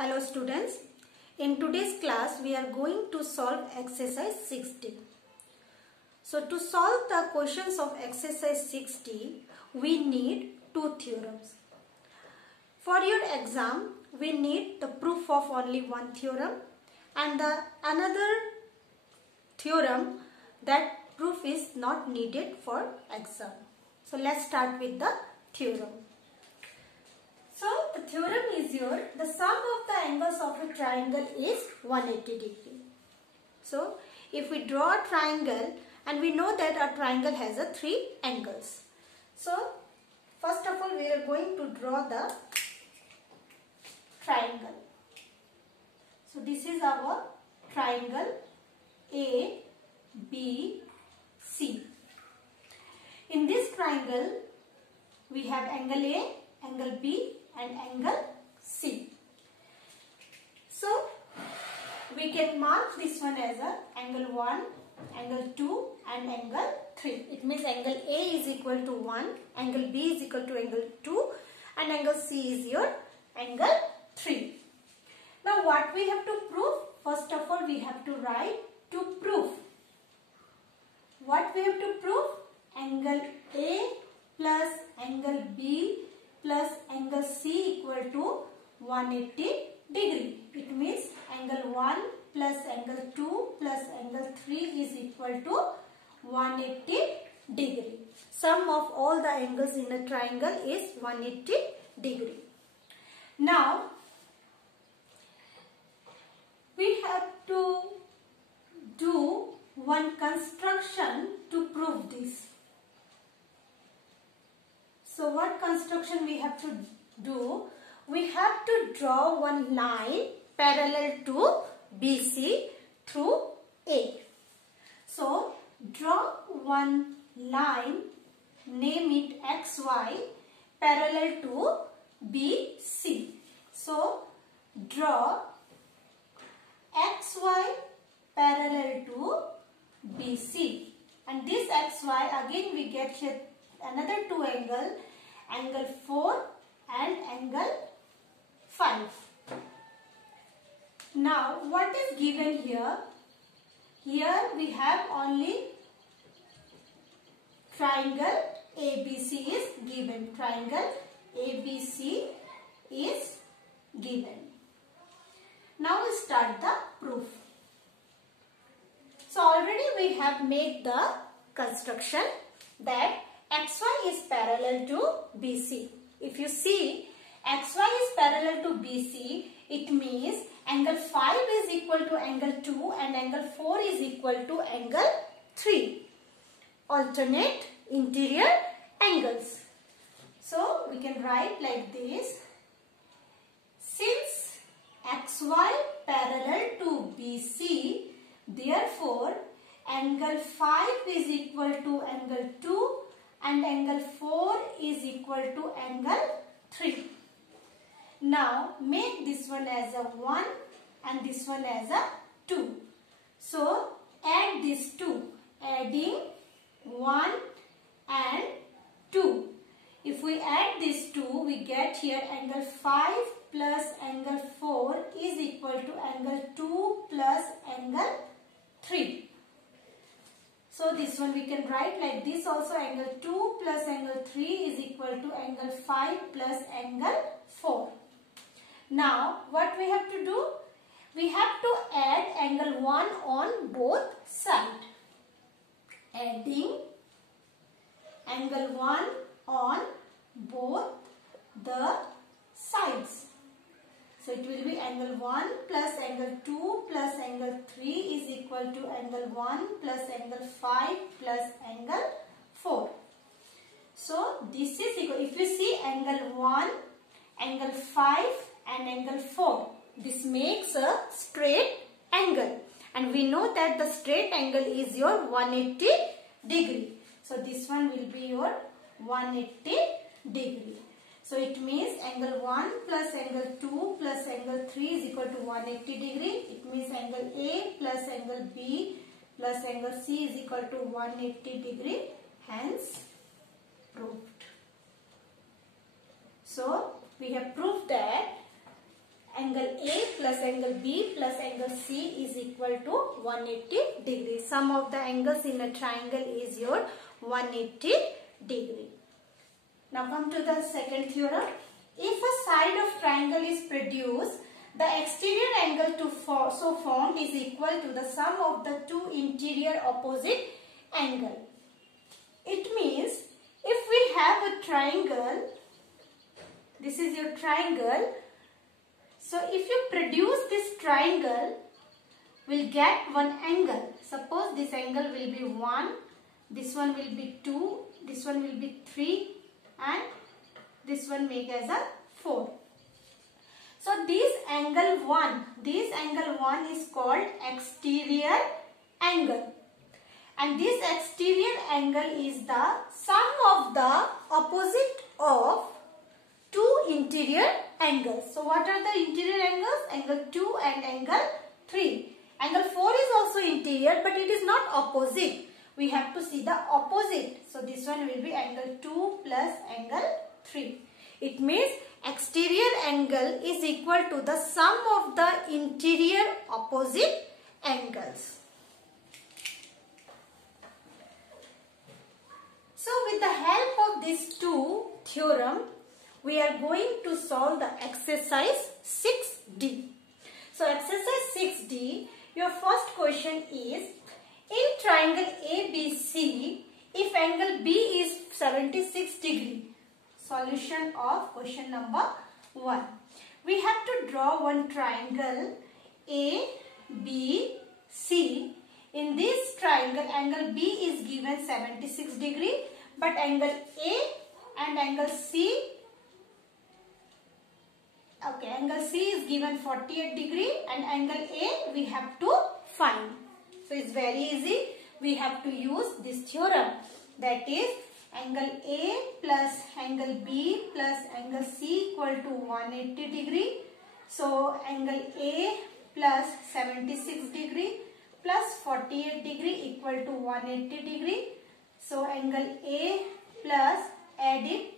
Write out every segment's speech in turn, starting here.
Hello students, in today's class we are going to solve exercise 60. So to solve the questions of exercise 60, we need two theorems. For your exam, we need the proof of only one theorem and another theorem that proof is not needed for exam. So let's start with the theorem. So the theorem is the sum of the angles of a triangle is 180 degree. So if we draw a triangle and we know that a triangle has three angles. So first of all we are going to draw the triangle. So this is our triangle A, B, C. In this triangle we have angle A, angle B and angle C. So we can mark this one as angle 1, angle 2 and angle 3. It means angle A is equal to 1, angle B is equal to angle 2 and angle C is your angle 3. Now what we have to prove? First of all we have to write to prove. What we have to prove? Angle A plus angle B plus angle C equal to 180 degree. It means angle 1 plus angle 2 plus angle 3 is equal to 180 degree. Sum of all the angles in a triangle is 180 degree. Now we have to do one construction to prove this. So what construction we have to do? We have to draw one line parallel to BC through A. So draw one line, name it XY, parallel to BC. So draw XY parallel to BC. And this XY again we get here another two angle, angle 4 and angle 5. Now what is given here? Here we have only triangle ABC is given. Triangle ABC is given. Now we start the proof. So already we have made the construction that XY is parallel to BC. If you see XY is parallel to BC, it means angle 5 is equal to angle 2 and angle 4 is equal to angle 3. Alternate interior angles. So we can write like this. Since XY parallel to BC, therefore angle 5 is equal to angle 2 and angle 4 is equal to angle 3. Now make this one as a 1 and this one as a 2. So add these two, adding 1 and 2. If we add these two, we get here angle 5 plus angle 4 is equal to angle 2 plus angle 3. So this one we can write like this also, angle 2 plus angle 3 is equal to angle 5 plus angle 4. Now what we have to do? We have to add angle 1 on both sides. Adding angle 1 on both the sides. So it will be angle 1 plus angle 2 plus angle 3 is equal to angle 1 plus angle 5 plus angle 4. So this is equal, if you see angle 1, angle 5 and angle 4, this makes a straight angle. And we know that the straight angle is your 180 degree. So this one will be your 180 degree. So it means angle 1 plus angle 2 plus angle 3 is equal to 180 degree. It means angle A plus angle B plus angle C is equal to 180 degree. Hence proved. So we have proved that angle A angle B plus angle C is equal to 180 degrees. Sum of the angles in a triangle is your 180 degree. Now come to the second theorem. If a side of triangle is produced, the exterior angle so formed is equal to the sum of the two interior opposite angle. It means if we have a triangle, this is your triangle. So if you produce this triangle, we'll get one angle. Suppose this angle will be 1, this one will be 2, this one will be 3 and this one make as a 4. So this angle 1 is called exterior angle. And this exterior angle is the sum of the opposite of two interior angles. So what are the interior angles? Angle 2 and angle 3. Angle 4 is also interior, but it is not opposite. We have to see the opposite. So this one will be angle 2 plus angle 3. It means exterior angle is equal to the sum of the interior opposite angles. So with the help of these two theorems, we are going to solve the exercise 6D. So exercise 6D, your first question is, in triangle ABC, if angle B is 76 degree. Solution of question number 1. We have to draw one triangle ABC. In this triangle, angle B is given 76 degree, but angle A and angle C, angle C is given 48 degree and angle A we have to find. So it's very easy. We have to use this theorem, that is angle A plus angle B plus angle C equal to 180 degree. So angle A plus 76 degree plus 48 degree equal to 180 degree. So angle A plus, add it,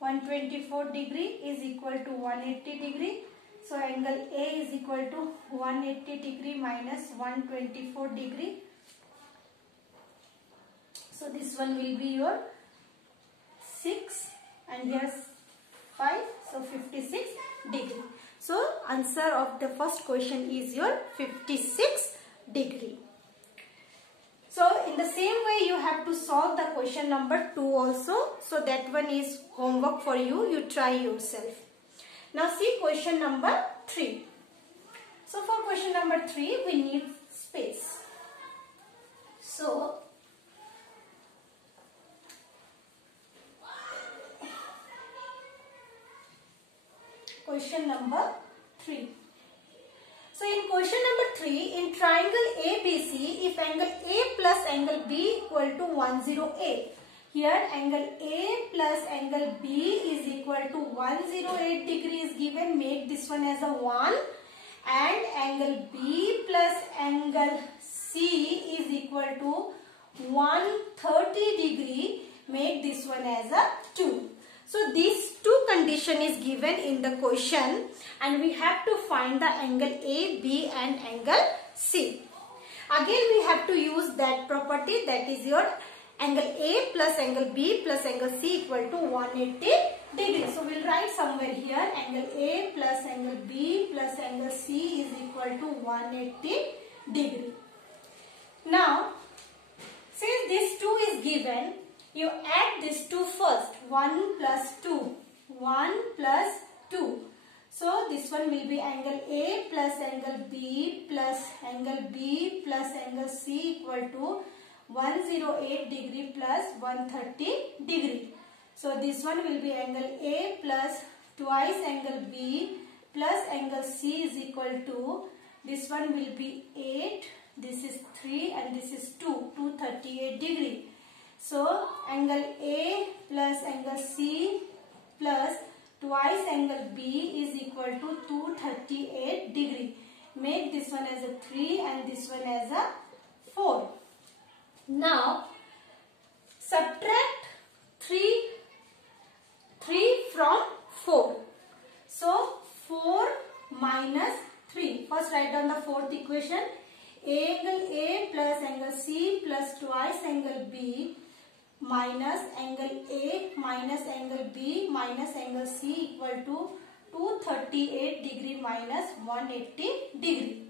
124 degree is equal to 180 degree. So angle A is equal to 180 degree minus 124 degree. So this one will be your 6 and here's 5. So 56 degree. So answer of the first question is your 56 degree. So in the same way you have to solve the question number 2 also. So that one is homework for you. You try yourself. Now see question number 3. So for question number 3 we need space. So question number 3. So in question number 3, in triangle ABC, if angle A plus angle B equal to 108. Here angle A plus angle B is equal to 108 degree is given. Make this one as a 1. And angle B plus angle C is equal to 130 degree. Make this one as a 2. So these two condition is given in the question and we have to find the angle A, B and angle C. Again we have to use that property, that is your angle A plus angle B plus angle C equal to 180 degree. So we'll write somewhere here angle A plus angle B plus angle C is equal to 180 degree. Now since this 2 is given, you add these two first. 1 plus 2. 1 plus 2. So this one will be angle A plus angle B plus angle B plus angle C equal to 108 degree plus 130 degree. So this one will be angle A plus twice angle B plus angle C is equal to, this one will be 8, this is 3 and this is 2, 238 degree. So angle A plus angle C plus twice angle B is equal to 238 degree. Make this one as a 3 and this one as a 4. Now subtract 3 First write down the fourth equation. Angle A plus angle C plus twice angle B minus angle A minus angle B minus angle C equal to 238 degree minus 180 degree.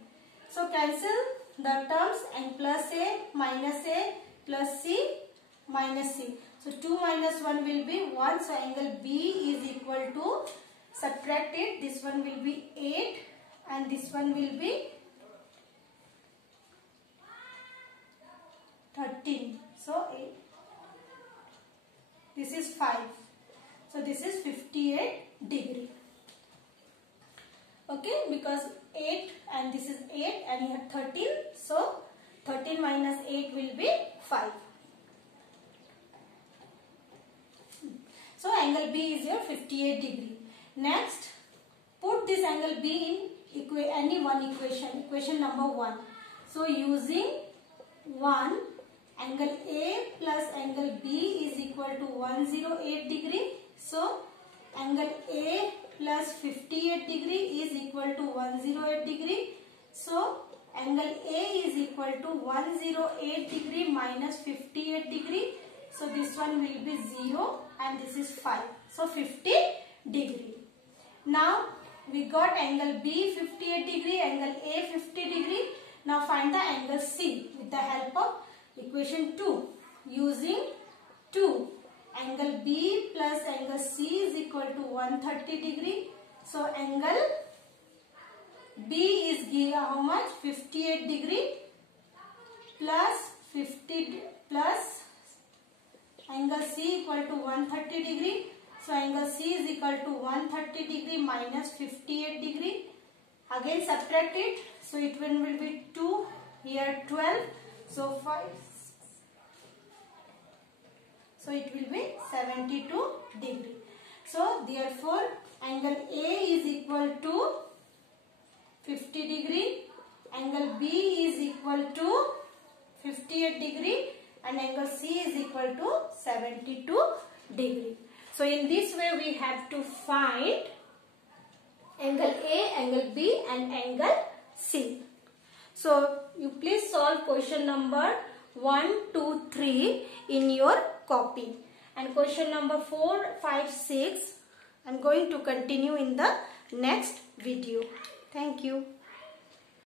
So cancel the terms and plus A plus C minus C. So 2 minus 1 will be 1. So angle B is equal to, subtract it, this one will be 8 and this one will be 13. So 8. This is 5. So this is 58 degree. Okay, because 8 and this is 8 and here 13. So 13 minus 8 will be 5. So angle B is your 58 degree. Next, put this angle B in any one equation. Equation number 1. So using 1, angle A plus angle B is equal to 108 degree. So angle A plus 58 degree is equal to 108 degree. So angle A is equal to 108 degree minus 58 degree. So this one will be 0 and this is 5. So 50 degree. Now we got angle B 58 degree, angle A 50 degree. Now find the angle C with the help of equation 2. Using 2, angle B plus angle C is equal to 130 degree. So angle B is given how much? 58 degree plus 50 plus angle C equal to 130 degree. So angle C is equal to 130 degree minus 58 degree. Again subtract it. So it will be 2, here 12. So 5. So it will be 72 degree. So therefore angle A is equal to 50 degree. Angle B is equal to 58 degree. And angle C is equal to 72 degree. So in this way we have to find angle A, angle B and angle C. So you please solve question number 1, 2, 3 in your copy. And question number 4, 5, 6 I am going to continue in the next video. Thank you.